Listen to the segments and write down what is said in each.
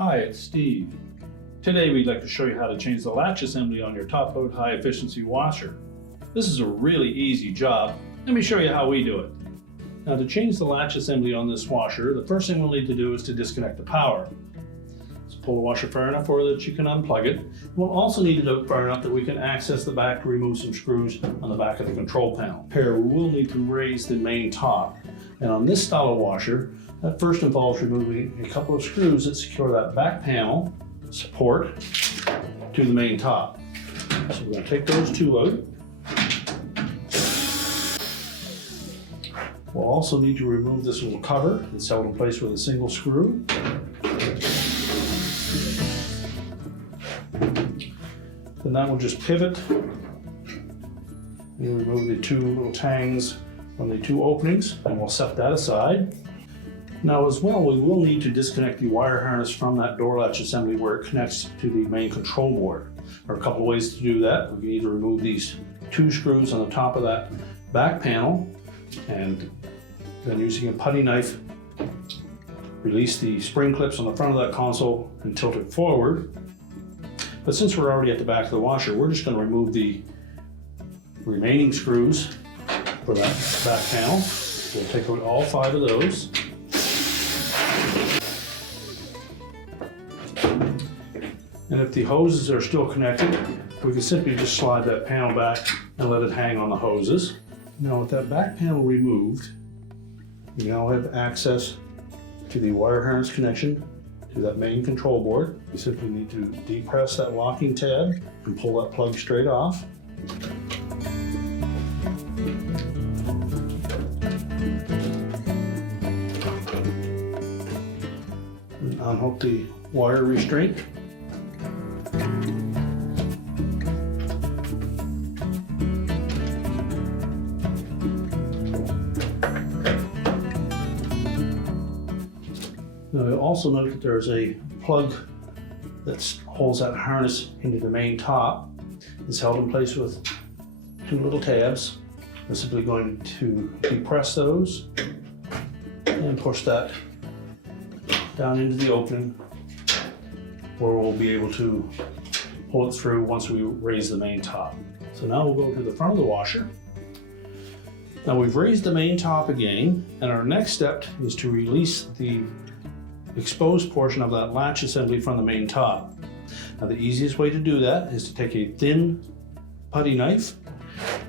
Hi, it's Steve. Today we'd like to show you how to change the latch assembly on your top load high efficiency washer. This is a really easy job. Let me show you how we do it. Now to change the latch assembly on this washer, the first thing we'll need to do is to disconnect the power. So pull the washer far enough where that you can unplug it. We'll also need it out far enough that we can access the back to remove some screws on the back of the control panel. Here we will need to raise the main top. And on this style of washer, that first involves removing a couple of screws that secure that back panel support to the main top. So we're going to take those two out. We'll also need to remove this little cover that's held in place with a single screw. Then that will just pivot. We'll remove the two little tangs from the two openings, and we'll set that aside. Now as well, we will need to disconnect the wire harness from that door latch assembly where it connects to the main control board. There are a couple of ways to do that. We can either remove these two screws on the top of that back panel, and then using a putty knife, release the spring clips on the front of that console and tilt it forward. But since we're already at the back of the washer, we're just going to remove the remaining screws for that back panel. We'll take out all 5 of those. And if the hoses are still connected, we can simply just slide that panel back and let it hang on the hoses. Now with that back panel removed, we now have access to the wire harness connection to that main control board. We simply need to depress that locking tab and pull that plug straight off. And unhook the wire restraint. Now you'll also note that there's a plug that holds that harness into the main top. It's held in place with 2 little tabs. I'm simply going to depress those and push that down into the opening where we'll be able to pull it through once we raise the main top. So now we'll go to the front of the washer. Now we've raised the main top again, and our next step is to release the exposed portion of that latch assembly from the main top. Now the easiest way to do that is to take a thin putty knife.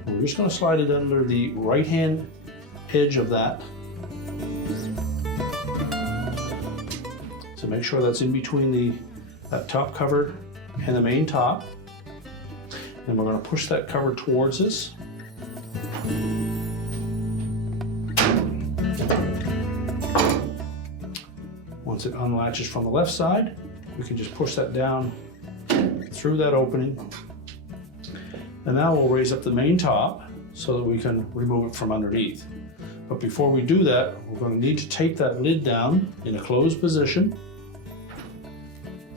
We're just going to slide it under the right hand edge of that. So make sure that's in between that top cover and the main top. And we're going to push that cover towards us. Once it unlatches from the left side, we can just push that down through that opening. And now we'll raise up the main top so that we can remove it from underneath. But before we do that, we're going to need to tape that lid down in a closed position.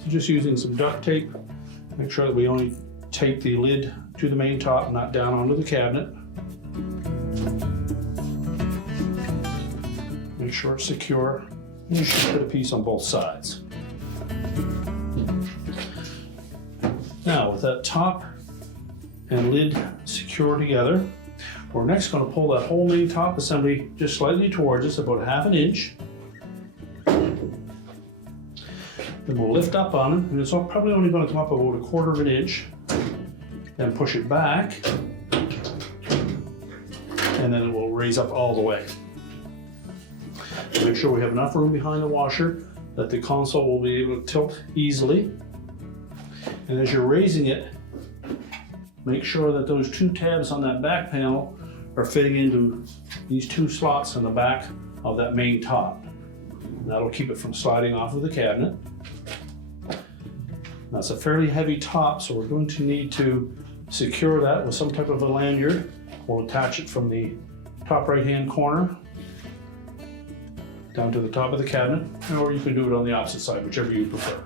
So just using some duct tape, make sure that we only tape the lid to the main top, not down onto the cabinet. Make sure it's secure. And you should put a piece on both sides. Now with that top and lid secure together, we're next going to pull that whole main top assembly just slightly towards us, about 1/2 inch. Then we'll lift up on it, and it's probably only going to come up about 1/4 inch. Then push it back, and then it will raise up all the way. Make sure we have enough room behind the washer that the console will be able to tilt easily. And as you're raising it, make sure that those 2 tabs on that back panel are fitting into these 2 slots in the back of that main top. And that'll keep it from sliding off of the cabinet. Now it's a fairly heavy top, so we're going to need to secure that with some type of a lanyard. We'll attach it from the top right-hand corner down to the top of the cabinet, or you can do it on the opposite side, whichever you prefer.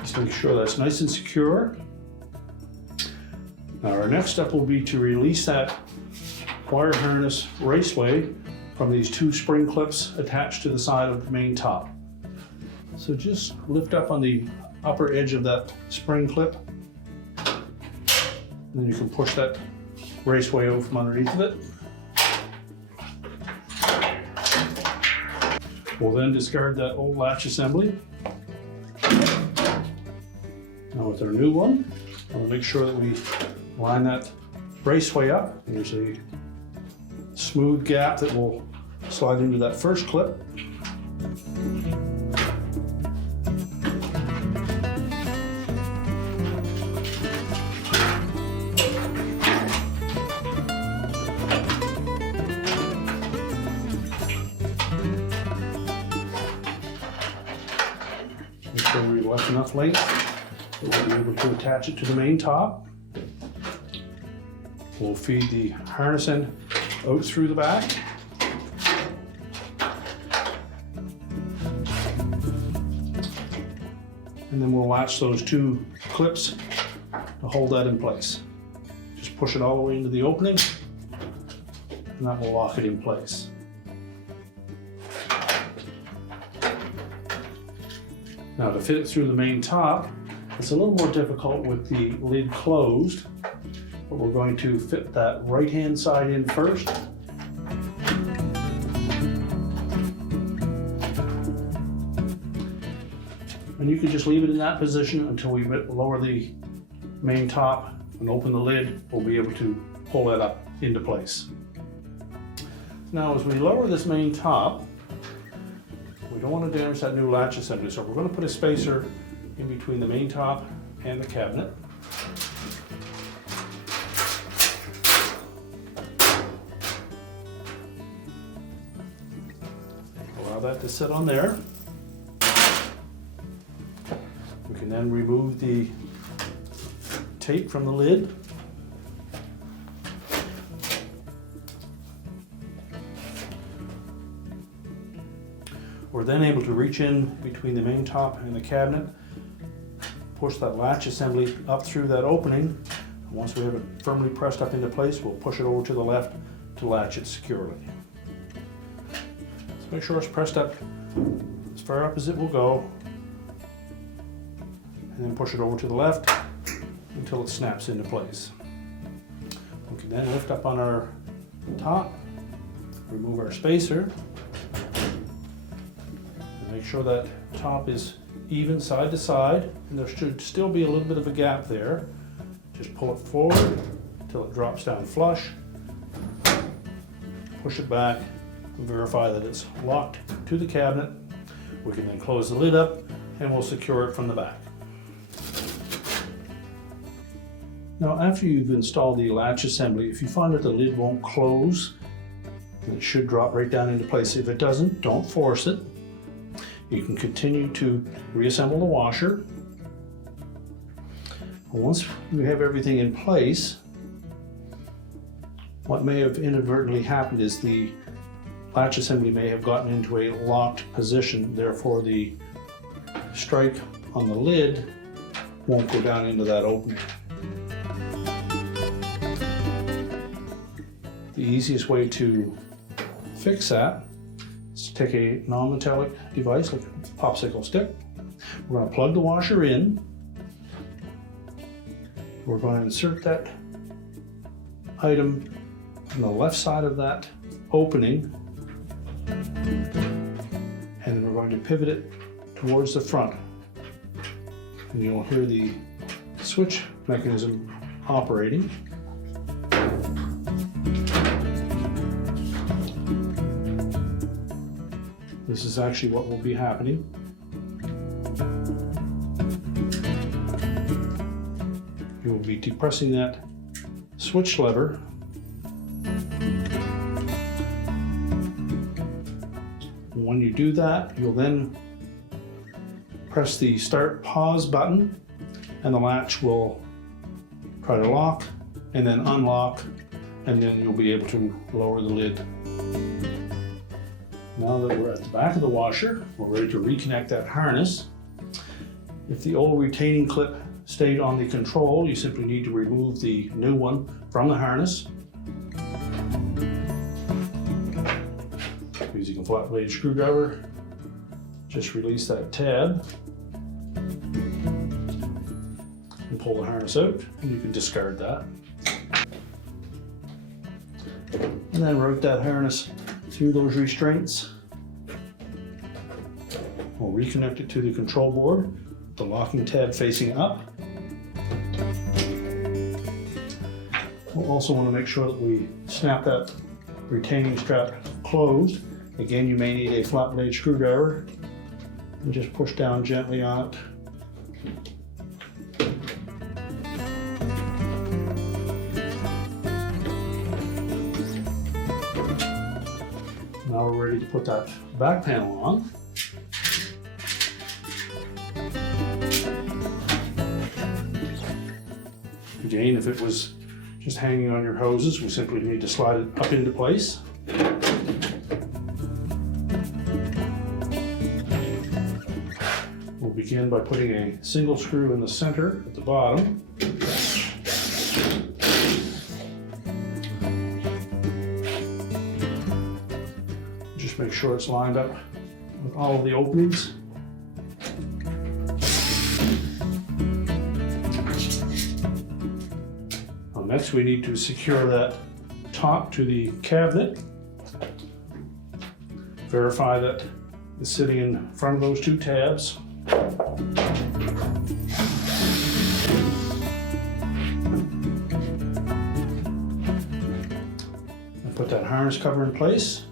Just make sure that's nice and secure. Now our next step will be to release that wire harness raceway from these two spring clips attached to the side of the main top. So just lift up on the upper edge of that spring clip, and then you can push that raceway out from underneath of it. We'll then discard that old latch assembly. Now with our new one, we'll make sure that we line that raceway up. There's a smooth gap that will slide into that first clip. Make sure we left enough length that we'll be able to attach it to the main top. We'll feed the harness end out through the back. And then we'll latch those two clips to hold that in place. Just push it all the way into the opening, and that will lock it in place. Now to fit it through the main top, it's a little more difficult with the lid closed, but we're going to fit that right-hand side in first. And you can just leave it in that position until we lower the main top and open the lid. We'll be able to pull that up into place. Now as we lower this main top, we don't want to damage that new latch assembly, so we're going to put a spacer in between the main top and the cabinet. Allow that to sit on there. We can then remove the tape from the lid. We're then able to reach in between the main top and the cabinet, push that latch assembly up through that opening. And once we have it firmly pressed up into place, we'll push it over to the left to latch it securely. So make sure it's pressed up as far up as it will go, and then push it over to the left until it snaps into place. We can then lift up on our top, remove our spacer, and make sure that top is even side to side, and there should still be a little bit of a gap there. Just pull it forward until it drops down flush, push it back, and verify that it's locked to the cabinet. We can then close the lid up and we'll secure it from the back. Now after you've installed the latch assembly, if you find that the lid won't close, it should drop right down into place. If it doesn't, don't force it. You can continue to reassemble the washer. Once you have everything in place, what may have inadvertently happened is the latch assembly may have gotten into a locked position, therefore the strike on the lid won't go down into that opening. The easiest way to fix that is to take a non-metallic device like a popsicle stick. We're going to plug the washer in. We're going to insert that item on the left side of that opening, and then we're going to pivot it towards the front. And you'll hear the switch mechanism operating. This is actually what will be happening. You will be depressing that switch lever. When you do that, you'll then press the start pause button and the latch will try to lock and then unlock, and then you'll be able to lower the lid. Now that we're at the back of the washer, we're ready to reconnect that harness. If the old retaining clip stayed on the control, you simply need to remove the new one from the harness. Using a flat blade screwdriver, just release that tab and pull the harness out, and you can discard that. And then route that harness through those restraints. We'll reconnect it to the control board, the locking tab facing up. We'll also want to make sure that we snap that retaining strap closed. Again, you may need a flat blade screwdriver and just push down gently on it. Now we're ready to put that back panel on. Again, if it was just hanging on your hoses, we simply need to slide it up into place. We'll begin by putting a single screw in the center at the bottom. Just make sure it's lined up with all of the openings. Next, we need to secure that top to the cabinet. Verify that it's sitting in front of those two tabs. And put that harness cover in place.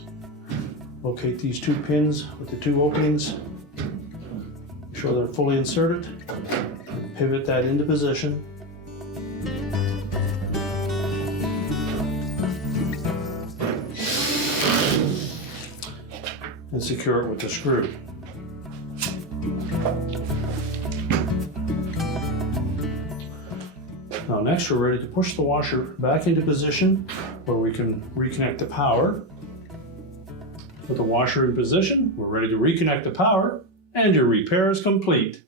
Locate these two pins with the two openings. Make sure they're fully inserted. Pivot that into position. And secure it with the screw. Now next, we're ready to push the washer back into position where we can reconnect the power. With the washer in position, we're ready to reconnect the power, and your repair is complete.